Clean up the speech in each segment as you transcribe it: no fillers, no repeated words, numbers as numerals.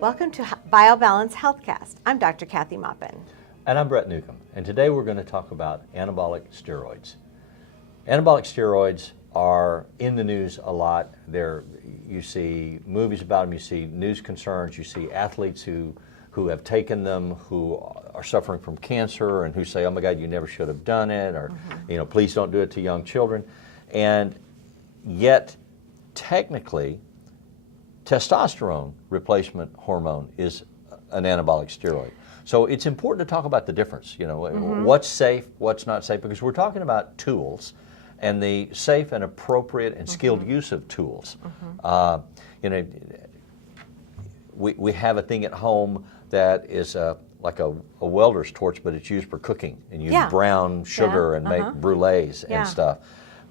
Welcome to BioBalance Healthcast. I'm Dr. Kathy Maupin. And I'm Brett Newcomb. And today we're going to talk about anabolic steroids. Anabolic steroids are in the news a lot. You see movies about them, you see news concerns, you see athletes who have taken them, who are suffering from cancer and who say, oh my God, you never should have done it, or please don't do it to young children. And yet, technically, testosterone replacement hormone is an anabolic steroid. So it's important to talk about the difference, what's safe, what's not safe, because we're talking about tools and the safe and appropriate and skilled use of tools. We have a thing at home that is like a welder's torch, but it's used for cooking, and you use brown sugar and make brulees and stuff.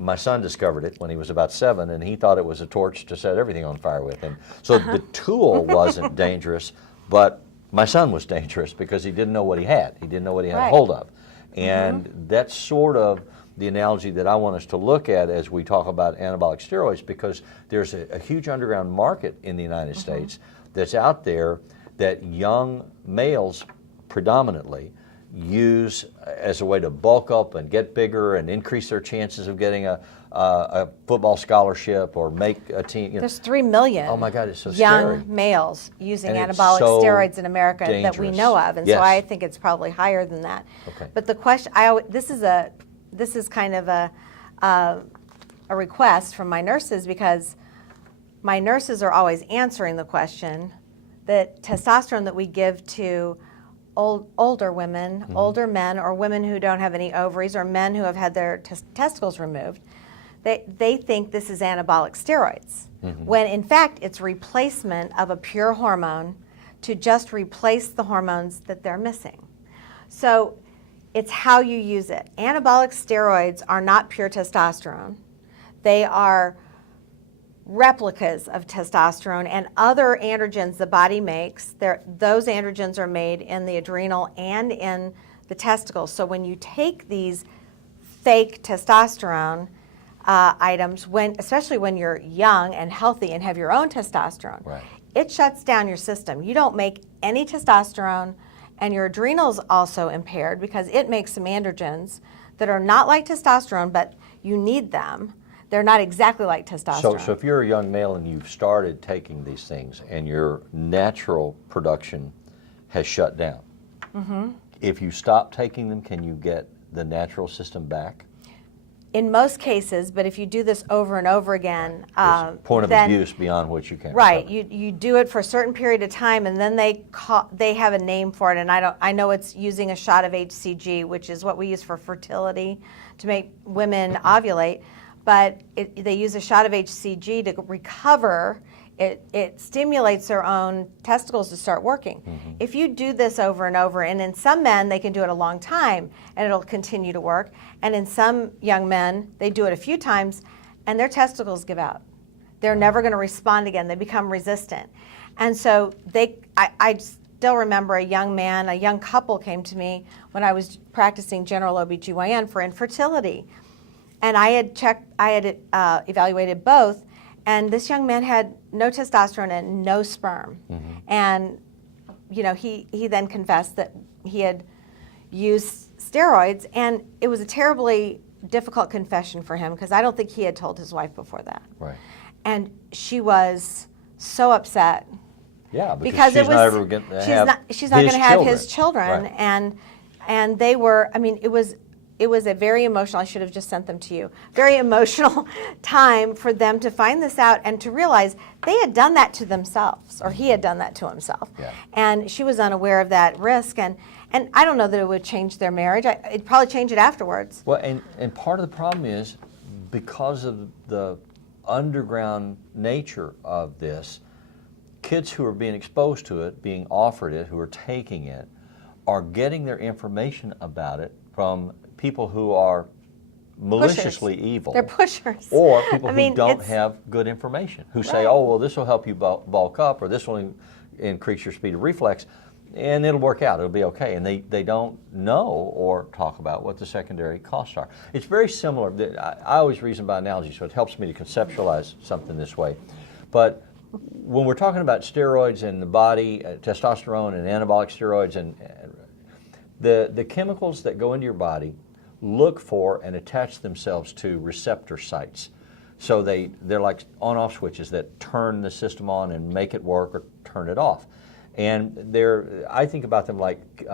My son discovered it when he was about 7, and he thought it was a torch to set everything on fire with. And so the tool wasn't dangerous, but my son was dangerous because he didn't know what he had. He didn't know what he had hold of. And that's sort of the analogy that I want us to look at as we talk about anabolic steroids, because there's a huge underground market in the United States that's out there that young males predominantly use as a way to bulk up and get bigger and increase their chances of getting a football scholarship or make a team. There's 3 million oh my God, it's so young scary. Males using And anabolic so steroids in America dangerous. that we know of, and so I think it's probably higher than that. But the question, this is kind of a request from my nurses, because my nurses are always answering the question that testosterone that we give to older women, older men, or women who don't have any ovaries, or men who have had their testicles removed, they think this is anabolic steroids, when in fact it's replacement of a pure hormone to just replace the hormones that they're missing. So it's how you use it. Anabolic steroids are not pure testosterone. They are replicas of testosterone and other androgens the body makes. Those androgens are made in the adrenal and in the testicles. So when you take these fake testosterone items, especially when you're young and healthy and have your own testosterone, it shuts down your system. You don't make any testosterone, and your adrenals also impaired because it makes some androgens that are not like testosterone, but you need them. They're not exactly like testosterone. So if you're a young male and you've started taking these things and your natural production has shut down, if you stop taking them, can you get the natural system back? In most cases, but if you do this over and over again, point of abuse beyond which you can. You do it for a certain period of time, and then they have a name for it, and I know it's using a shot of HCG, which is what we use for fertility to make women ovulate. But they use a shot of HCG to recover. It stimulates their own testicles to start working. If you do this over and over, and in some men, they can do it a long time, and it'll continue to work. And in some young men, they do it a few times, and their testicles give out. They're never going to respond again. They become resistant. And so I still remember a young couple came to me when I was practicing general OBGYN for infertility. And I had evaluated both, and this young man had no testosterone and no sperm. And he then confessed that he had used steroids, and it was a terribly difficult confession for him, because I don't think he had told his wife before that. And she was so upset. Yeah, because she's not ever going to have she's not going to have his children, and they were. I mean, it was a very emotional, I should have just sent them to you, very emotional time for them to find this out and to realize they had done that to themselves, or he had done that to himself. And she was unaware of that risk, and I don't know that it would change their marriage. It'd probably change it afterwards. Well, and part of the problem is, because of the underground nature of this, kids who are being exposed to it, being offered it, who are taking it, are getting their information about it from people who are maliciously evil. They're pushers. Or people who don't have good information, who say, oh, well, this will help you bulk up, or this will increase your speed of reflex, and it'll work out, it'll be okay. And they don't know or talk about what the secondary costs are. It's very similar. I always reason by analogy, so it helps me to conceptualize something this way. But when we're talking about steroids in the body, testosterone and anabolic steroids, and the chemicals that go into your body look for and attach themselves to receptor sites. So they're like on-off switches that turn the system on and make it work or turn it off. And I think about them like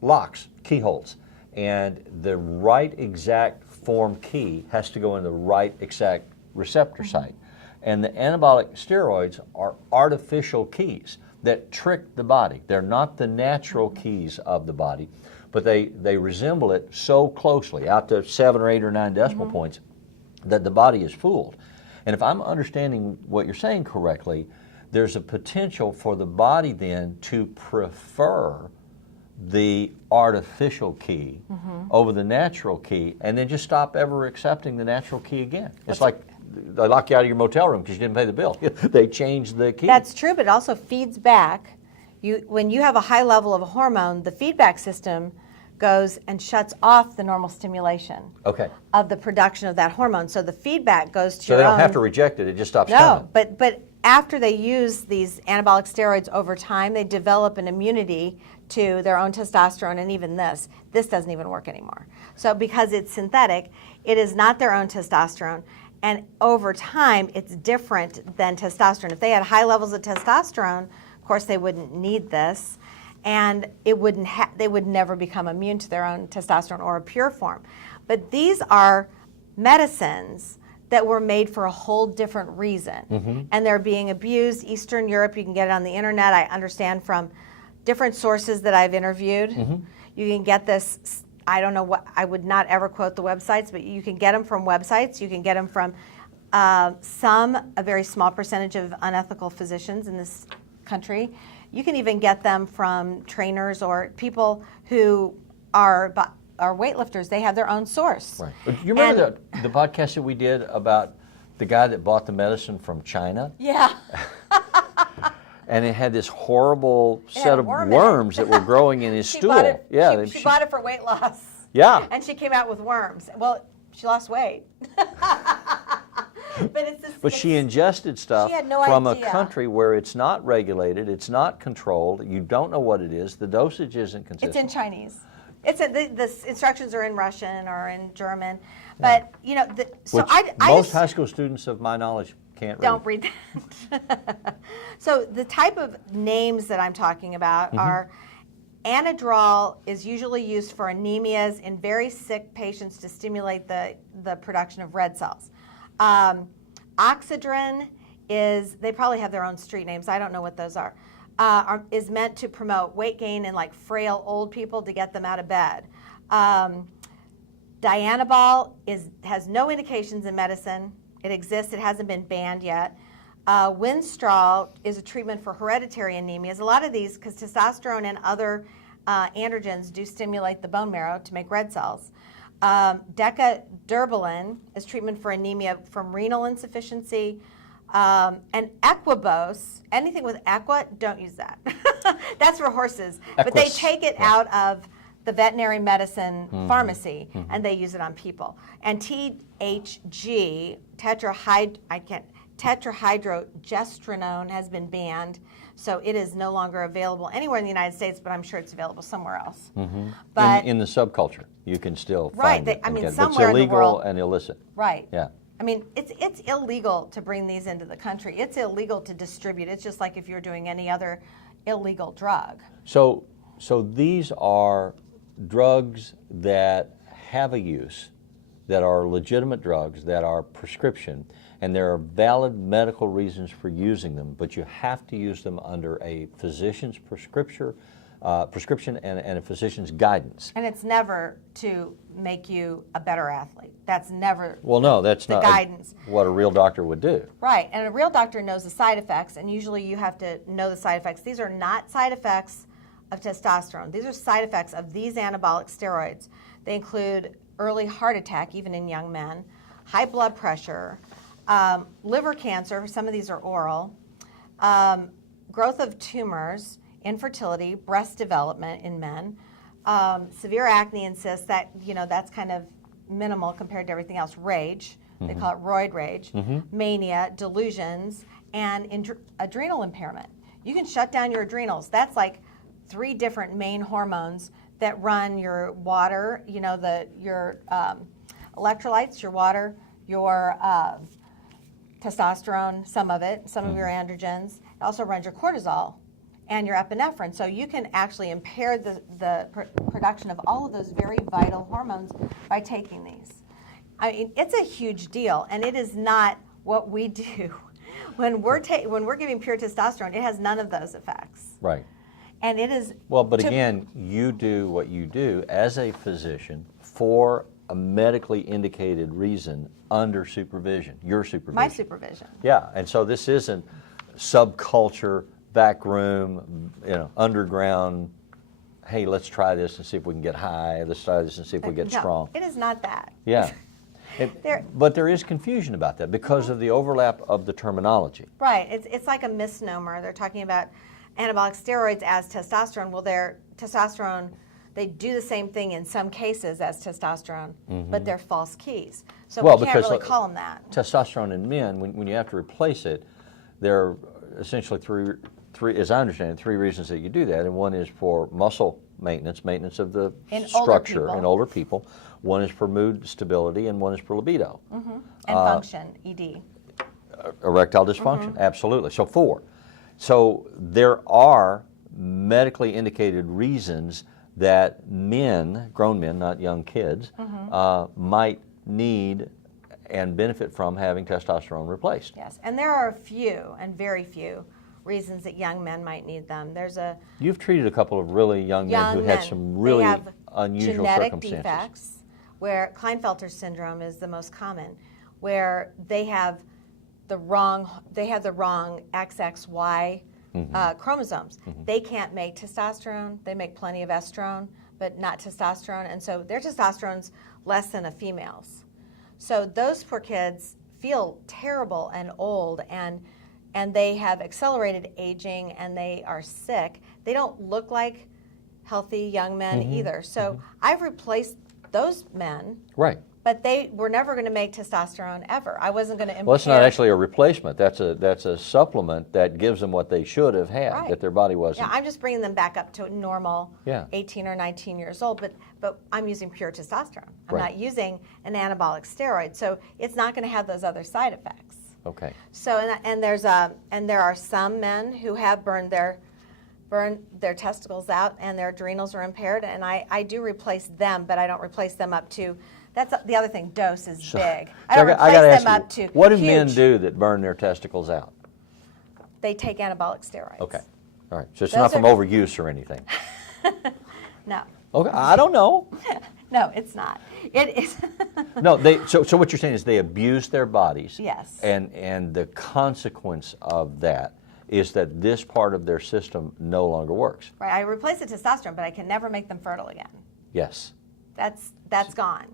locks, keyholes. And the right exact form key has to go in the right exact receptor site. And the anabolic steroids are artificial keys that trick the body. They're not the natural keys of the body, but they resemble it so closely, out to 7 or 8 or 9 decimal points, that the body is fooled. And if I'm understanding what you're saying correctly, there's a potential for the body then to prefer the artificial key over the natural key, and then just stop ever accepting the natural key again. It's like they lock you out of your motel room because you didn't pay the bill. They changed the key. That's true, but it also feeds back. When you have a high level of a hormone, the feedback system goes and shuts off the normal stimulation of the production of that hormone. So the feedback goes to so they don't have to reject it, it just stops coming. No, but after they use these anabolic steroids over time, they develop an immunity to their own testosterone, and even this doesn't even work anymore. So because it's synthetic, it is not their own testosterone, and over time, it's different than testosterone. If they had high levels of testosterone, of course, they wouldn't need this, and they would never become immune to their own testosterone or a pure form. But these are medicines that were made for a whole different reason, and they're being abused. Eastern Europe, you can get it on the internet. I understand from different sources that I've interviewed. You can get this, I don't know what, I would not ever quote the websites, but you can get them from websites. You can get them from a very small percentage of unethical physicians in this country. You can even get them from trainers or people who are weightlifters. They have their own source. Right. Do you remember the podcast that we did about the guy that bought the medicine from China? Yeah. And it had this horrible set of worms that were growing in his stool. She bought it for weight loss. Yeah. And she came out with worms. Well, she lost weight. But she ingested stuff she had no from idea. a country where it's not regulated, it's not controlled, you don't know what it is, the dosage isn't consistent. It's in Chinese. The instructions are in Russian or in German. But, most high school students of my knowledge can't read. Don't read that. So the type of names that I'm talking about are Anadrol is usually used for anemias in very sick patients to stimulate the production of red cells. Oxydrin they probably have their own street names. I don't know what those are. Is meant to promote weight gain in like frail old people to get them out of bed. Dianabol has no indications in medicine. It exists. It hasn't been banned yet. Winstrol is a treatment for hereditary anemias. A lot of these, because testosterone and other androgens do stimulate the bone marrow to make red cells. Decaderbilin is treatment for anemia from renal insufficiency. And Equibose, anything with equa, don't use that. That's for horses. But they take it out of the veterinary medicine pharmacy, and they use it on people. And THG, tetrahydrogestrinone, has been banned, so it is no longer available anywhere in the United States, but I'm sure it's available somewhere else. But in the subculture, you can still find it. I mean, it's somewhere illegal in the world, and illicit. Right. Yeah. I mean, it's illegal to bring these into the country. It's illegal to distribute. It's just like if you're doing any other illegal drug. So these are drugs that have a use, that are legitimate drugs, that are prescription, and there are valid medical reasons for using them, but you have to use them under a physician's prescription and a physician's guidance. And it's never to make you a better athlete. That's never that's the not guidance. What a real doctor would do. Right, and a real doctor knows the side effects, and usually you have to know the side effects. These are not side effects of testosterone. These are side effects of these anabolic steroids. They include early heart attack, even in young men, high blood pressure, liver cancer, some of these are oral, growth of tumors, infertility, breast development in men, severe acne and cysts, that's kind of minimal compared to everything else, rage, they call it roid rage, mania, delusions, and adrenal impairment. You can shut down your adrenals. That's like 3 different main hormones that run your water, your electrolytes, your water, your testosterone, some of it, some of your androgens. It also runs your cortisol and your epinephrine. So you can actually impair the production of all of those very vital hormones by taking these. I mean, it's a huge deal, and it is not what we do. When we're giving pure testosterone, it has none of those effects. Right. And it is... Well, but again, you do what you do as a physician for a medically indicated reason under supervision, your supervision. My supervision. Yeah, and so this isn't subculture, back room, underground, hey, let's try this and see if we can get high, let's try this and see if we get strong. It is not that. Yeah. But there is confusion about that because of the overlap of the terminology. Right. It's like a misnomer. They're talking about anabolic steroids as testosterone. Well, testosterone, they do the same thing in some cases as testosterone, but they're false keys. So we can't really call them that. Testosterone in men, when you have to replace it, there are essentially three, as I understand it, 3 reasons that you do that. And one is for muscle maintenance of the structure in older people. One is for mood stability, and one is for libido. And function, ED. Erectile dysfunction, absolutely. So 4. So there are medically indicated reasons that men, grown men, not young kids, might need and benefit from having testosterone replaced. Yes, and there are a few, and very few, reasons that young men might need them. You've treated a couple of really young men who had some really unusual genetic circumstances. Defects, where Klinefelter syndrome is the most common, where they have the wrong XXY chromosomes. They can't make testosterone. They make plenty of estrone, but not testosterone, and so their testosterone's less than a female's. So those poor kids feel terrible and old, and they have accelerated aging, and they are sick. They don't look like healthy young men either. So I've replaced those men. Right. But they were never going to make testosterone ever. I wasn't going to impair. Well, it's not actually a replacement. That's a supplement that gives them what they should have had, that their body wasn't. Yeah, I'm just bringing them back up to normal 18 or 19 years old, but I'm using pure testosterone. I'm not using an anabolic steroid, so it's not going to have those other side effects. Okay. So and there are some men who have burned their testicles out and their adrenals are impaired, and I do replace them, but I don't replace them up to. That's the other thing. Dose is big. I don't replace them up to. What do men do that burn their testicles out? They take anabolic steroids. Okay. All right. So it's not from overuse or anything. No. Okay. I don't know. No, it's not. It is. No. So what you're saying is they abuse their bodies. Yes. And the consequence of that is that this part of their system no longer works. Right. I replace the testosterone, but I can never make them fertile again. Yes. That's gone.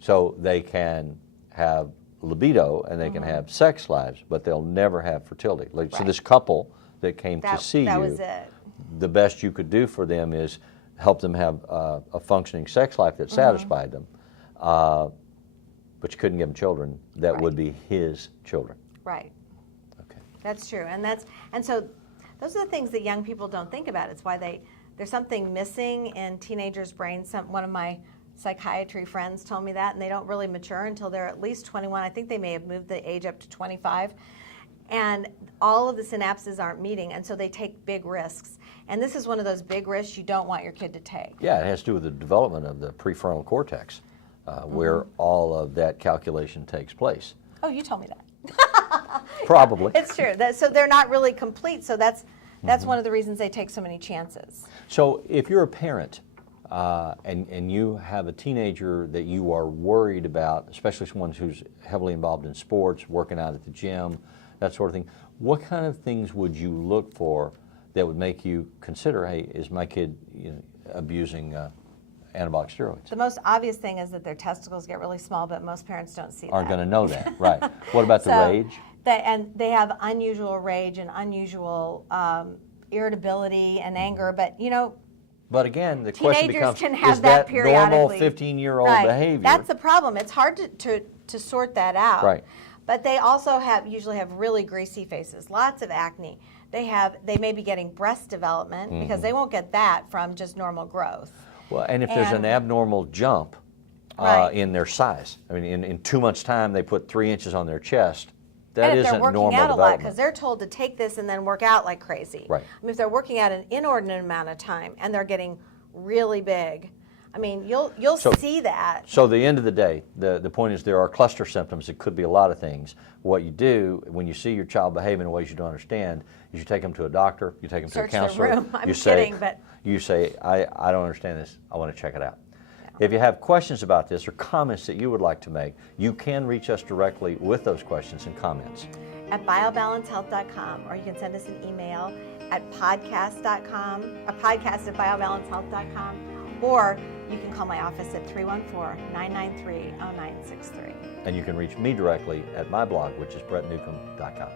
So they can have libido and they can have sex lives, but they'll never have fertility. So this couple that came to see you, was it. The best you could do for them is help them have a functioning sex life that satisfied them, but you couldn't give them children that would be his children. Right. Okay. That's true, and so those are the things that young people don't think about. It's why there's something missing in teenagers' brains. One of my psychiatry friends told me that, and they don't really mature until they're at least 21. I think they may have moved the age up to 25. And all of the synapses aren't meeting, and so they take big risks. And this is one of those big risks you don't want your kid to take. Yeah, it has to do with the development of the prefrontal cortex, where all of that calculation takes place. Oh, you told me that. Probably. Yeah, it's true. So they're not really complete, so that's one of the reasons they take so many chances. So if you're a parent, and you have a teenager that you are worried about, especially someone who's heavily involved in sports, working out at the gym, that sort of thing, what kind of things would you look for that would make you consider, hey, is my kid abusing anabolic steroids? The most obvious thing is that their testicles get really small, but most parents don't see that. Aren't going to know that, right. What about the rage? And they have unusual rage and unusual irritability and anger, but But again, the question becomes, is that normal 15-year-old behavior? That's the problem. It's hard to sort that out. Right. But they also usually have really greasy faces, lots of acne. They may be getting breast development because they won't get that from just normal growth. Well, and if there's an abnormal jump in their size, I mean, in 2 months' time they put 3 inches on their chest, that isn't normal development. And if they're working out a lot, because they're told to take this and then work out like crazy. Right. I mean, if they're working out an inordinate amount of time and they're getting really big, I mean, you'll see that. So the end of the day, the point is there are cluster symptoms. It could be a lot of things. What you do when you see your child behaving in ways you don't understand is you take them to a doctor, you take them to a counselor. Search the room. I'm kidding, but you say, I don't understand this. I want to check it out. If you have questions about this or comments that you would like to make, you can reach us directly with those questions and comments. At biobalancehealth.com, or you can send us an email at podcast.com, a podcast at biobalancehealth.com, or you can call my office at 314-993-0963. And you can reach me directly at my blog, which is brettnewcomb.com.